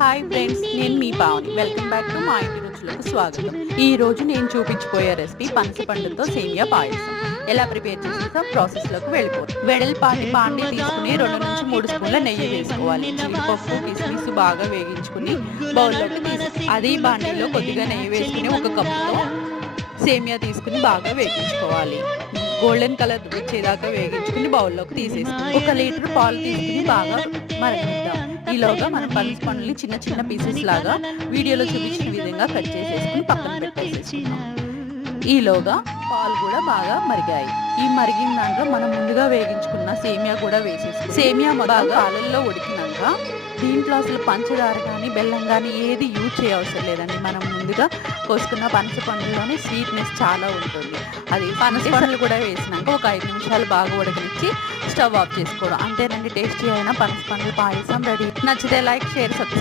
Hi friends నేను మీ Pavani welcome back to మా ఇంటి రుచులకు స్వాగతం. ఈ రోజు నేను చూపించబోయే రెసిపీ పనసపండుతో సేమియా పాయసం. ఎలా ప్రిపేర్ చేసేసా ప్రాసెస్లోకి వెళ్ళిపోతుంది వెడల్పాటి పాండి తీసుకుని రెండు నుంచి మూడు స్పూన్ల నెయ్యి వేసుకోవాలి. జీడిపప్పు కిస్మిస్ బాగా వేగించుకుని బౌల్లోకి తీసి అదే బాండీలో కొద్దిగా నెయ్యి వేసుకుని ఒక కప్పుతో సేమియా తీసుకుని బాగా వేగించుకోవాలి. గోల్డెన్ కలర్ వచ్చేదాకా వేగించుకుని బౌల్లోకి తీసేసుకుని ఒక లీటర్ పాలు తీసుకుని బాగా మరగిద్దాం ఈలోగా మనం పనస పండుని చిన్న చిన్న పీసెస్ లాగా వీడియోలో చూపించిన విధంగా కట్ చేసేసుకుని పక్కన పెట్టేసేసుకున్నాం ఈలోగా పాలు కూడా బాగా మరిగాయి. ఈ మరిగిన దాంట్లో మనం ముందుగా వేగించుకున్న సేమియా కూడా వేసేసి సేమియా బాగా పాలల్లో ఉడికినాక దీంట్లో అసలు పంచదార కానీ బెల్లం కానీ ఏది యూజ్ చేయవసరం లేదండి. మనం ముందుగా కోసుకున్న పనస పండులోనే స్వీట్నెస్ చాలా ఉంటుంది. అది పనస పండులు కూడా వేసినాక ఒక ఐదు నిమిషాలు బాగా ఉడకనిచ్చి స్టవ్ ఆఫ్ చేసుకోవడం. అంతేనండి టేస్టీ అయిన పనస పండుగ పాయసం రెడీ. నచ్చితే లైక్ షేర్ సబ్స్క్రైబ్